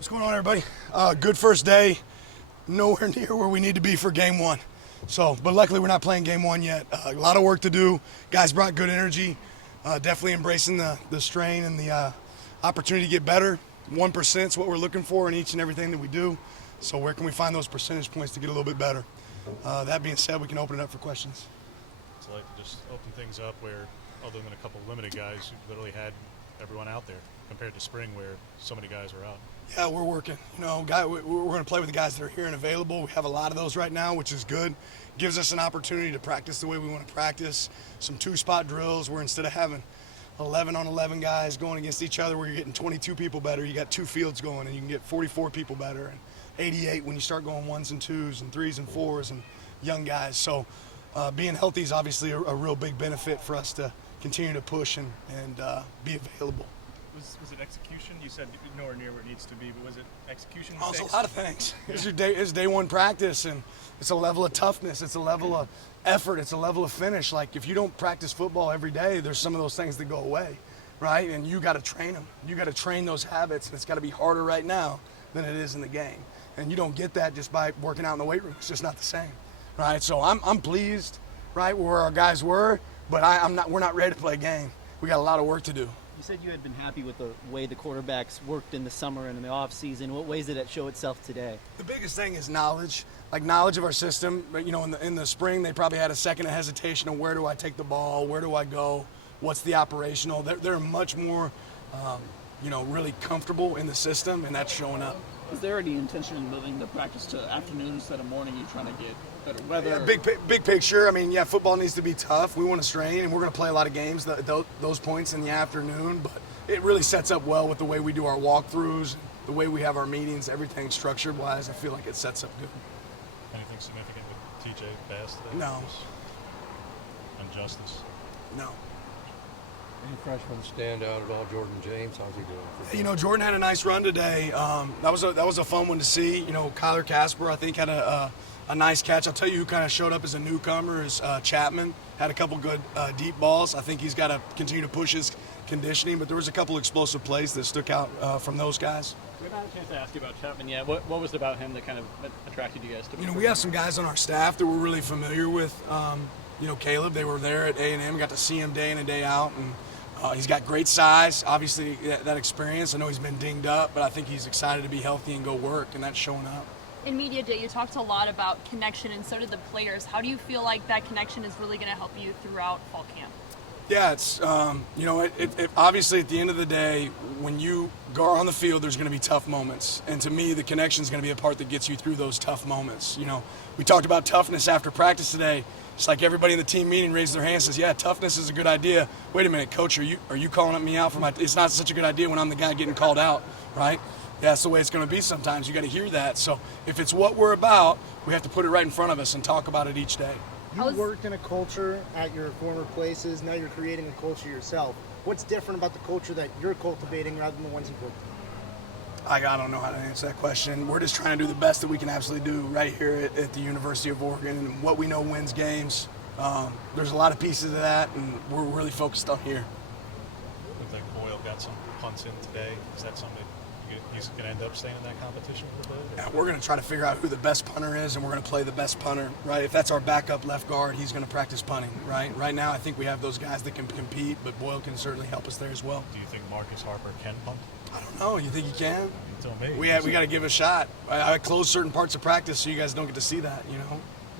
What's going on, everybody? Good first day. Nowhere near where we need to be for game one. But luckily we're not playing game one yet. A lot of work to do. Guys brought good energy. Definitely embracing the strain and the opportunity to get better. 1% is what we're looking for in each and everything that we do. So where can we find those percentage points to get a little bit better? That being said, we can open it up for questions. It's like to just open things up where, other than a couple limited guys, you literally had everyone out there compared to spring where so many guys are out. Yeah, we're working. We're going to play with the guys that are here and available. We have a lot of those right now, which is good. Gives us an opportunity to practice the way we want to practice. Some two-spot drills where instead of having 11 on 11 guys going against each other where you're getting 22 people better, you got two fields going and you can get 44 people better and 88 when you start going ones and twos and threes and fours and young guys. So being healthy is obviously a real big benefit for us to continue to push and be available. Was it execution? You said nowhere near where it needs to be, but was it execution? It's a lot of things. It's day one practice, and it's a level of toughness. It's a level of effort. It's a level of finish. Like, if you don't practice football every day, there's some of those things that go away, right? And you got to train them. You got to train those habits, and it's got to be harder right now than it is in the game. And you don't get that just by working out in the weight room. It's just not the same, right? So I'm pleased, right, where our guys were, but we're not ready to play a game. We got a lot of work to do. You said you had been happy with the way the quarterbacks worked in the summer and in the off season. What ways did it show itself today? The biggest thing is knowledge, like knowledge of our system. In the spring, they probably had a second of hesitation on where do I take the ball, where do I go, what's the operational. They're much more, really comfortable in the system, and that's showing up. Is there any intention in moving the practice to afternoon instead of morning? You trying to get better weather? Yeah, big picture. I mean, football needs to be tough. We want to strain, and we're going to play a lot of games those points in the afternoon. But it really sets up well with the way we do our walkthroughs, the way we have our meetings, everything structured-wise. I feel like it sets up good. Anything significant with TJ Bass today? No. Injustice? No. Any freshmen stand out at all? Jordan James, how's he doing? Jordan had a nice run today. That was a fun one to see. Kyler Casper, I think, had a nice catch. I'll tell you who kind of showed up as a newcomer is Chapman. Had a couple good deep balls. I think he's got to continue to push his conditioning, but there was a couple explosive plays that stuck out from those guys. We haven't had a chance to ask you about Chapman yet. What was it about him that kind of attracted you guys to? We have some guys on our staff that we're really familiar with. Caleb, they were there at A&M, got to see him day in and day out, and he's got great size, obviously that experience. I know he's been dinged up, but I think he's excited to be healthy and go work, and that's showing up. In media day, you talked a lot about connection, and so did the players. How do you feel like that connection is really going to help you throughout fall camp? Yeah, it's, obviously at the end of the day, when you go on the field, there's going to be tough moments. And to me, the connection is going to be a part that gets you through those tough moments. We talked about toughness after practice today. It's like everybody in the team meeting raised their hand and says, yeah, toughness is a good idea. Wait a minute, coach, are you calling me out for my – it's not such a good idea when I'm the guy getting called out, right? Yeah, that's the way it's going to be sometimes. You got to hear that. So if it's what we're about, we have to put it right in front of us and talk about it each day. You worked in a culture at your former places. Now you're creating a culture yourself. What's different about the culture that you're cultivating rather than the ones you've worked in? I don't know how to answer that question. We're just trying to do the best that we can absolutely do right here at the University of Oregon. And what we know wins games. There's a lot of pieces of that, and we're really focused on here. Looks like Boyle got some punts in today. Is that something he's going to end up staying in that competition a little bit? Yeah, we're going to try to figure out who the best punter is, and we're going to play the best punter, right? If that's our backup left guard, he's going to practice punting, right? Right now, I think we have those guys that can compete, but Boyle can certainly help us there as well. Do you think Marcus Harper can punt? I don't know. You think he can? You tell me. We got to give it a shot. I closed certain parts of practice so you guys don't get to see that,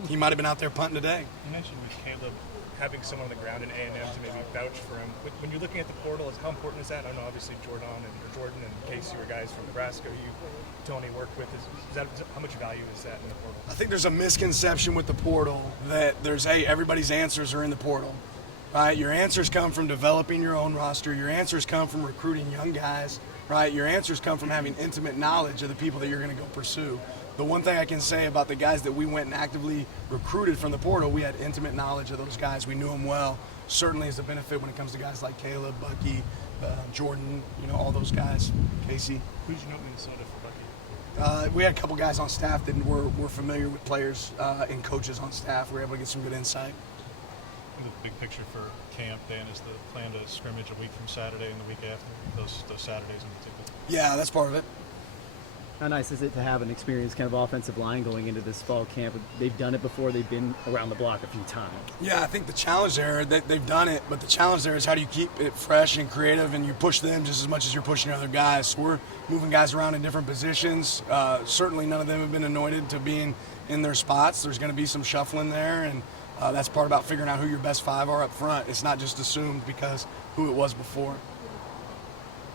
He might have been out there punting today. You mentioned with Caleb having someone on the ground in A&M to maybe vouch for him. When you're looking at the portal, how important is that? I know obviously Jordan and Casey were guys from Nebraska Tony worked with. How much value is that in the portal? I think there's a misconception with the portal that everybody's answers are in the portal. Right? Your answers come from developing your own roster. Your answers come from recruiting young guys. Right? Your answers come from having intimate knowledge of the people that you're going to go pursue. The one thing I can say about the guys that we went and actively recruited from the portal, we had intimate knowledge of those guys. We knew them well. Certainly is a benefit when it comes to guys like Caleb, Bucky, Jordan, all those guys, Casey. Who'd you know in Minnesota for Bucky? We had a couple guys on staff that were familiar with players and coaches on staff. We were able to get some good insight. The big picture for camp, Dan, is the plan to scrimmage a week from Saturday and the week after, those Saturdays in particular? Yeah, that's part of it. How nice is it to have an experienced kind of offensive line going into this fall camp? They've done it before. They've been around the block a few times. Yeah, I think the challenge there, they've done it, but the challenge there is how do you keep it fresh and creative, and you push them just as much as you're pushing other guys. So we're moving guys around in different positions. Certainly none of them have been anointed to being in their spots. There's going to be some shuffling there, and that's part about figuring out who your best five are up front. It's not just assumed because who it was before.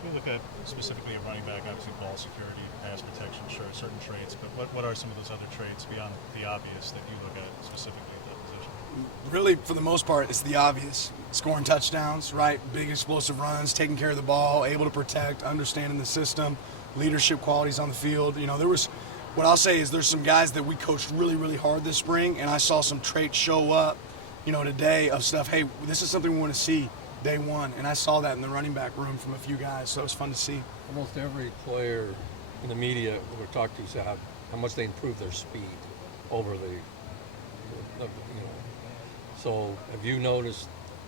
We look at specifically a running back, obviously ball security, pass protection, sure, certain traits, but what are some of those other traits beyond the obvious that you look at specifically at that position? Really, for the most part, it's the obvious. Scoring touchdowns, right? Big explosive runs, taking care of the ball, able to protect, understanding the system, leadership qualities on the field. You know, what I'll say is there's some guys that we coached really, really hard this spring, and I saw some traits show up, today of stuff, hey, this is something we want to see day one, and I saw that in the running back room from a few guys, so it was fun to see. Almost every player in the media we're talking to said how much they improved their speed over the. So have you noticed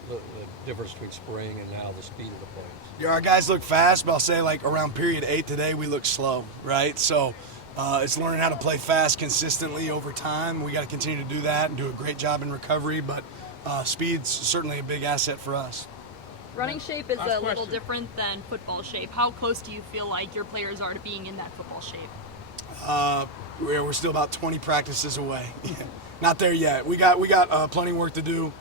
the difference between spring and now the speed of the players? Yeah, our guys look fast, but I'll say like around period 8 today, we look slow, right? So it's learning how to play fast consistently over time. We got to continue to do that and do a great job in recovery, but speed's certainly a big asset for us. Running shape is a little different than football shape. How close do you feel like your players are to being in that football shape? We're still about 20 practices away. Not there yet. We got plenty of work to do.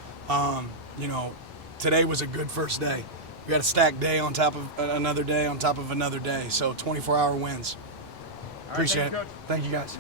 Today was a good first day. We got a stacked day on top of another day on top of another day. So 24-hour wins. Appreciate it. Thank you, guys.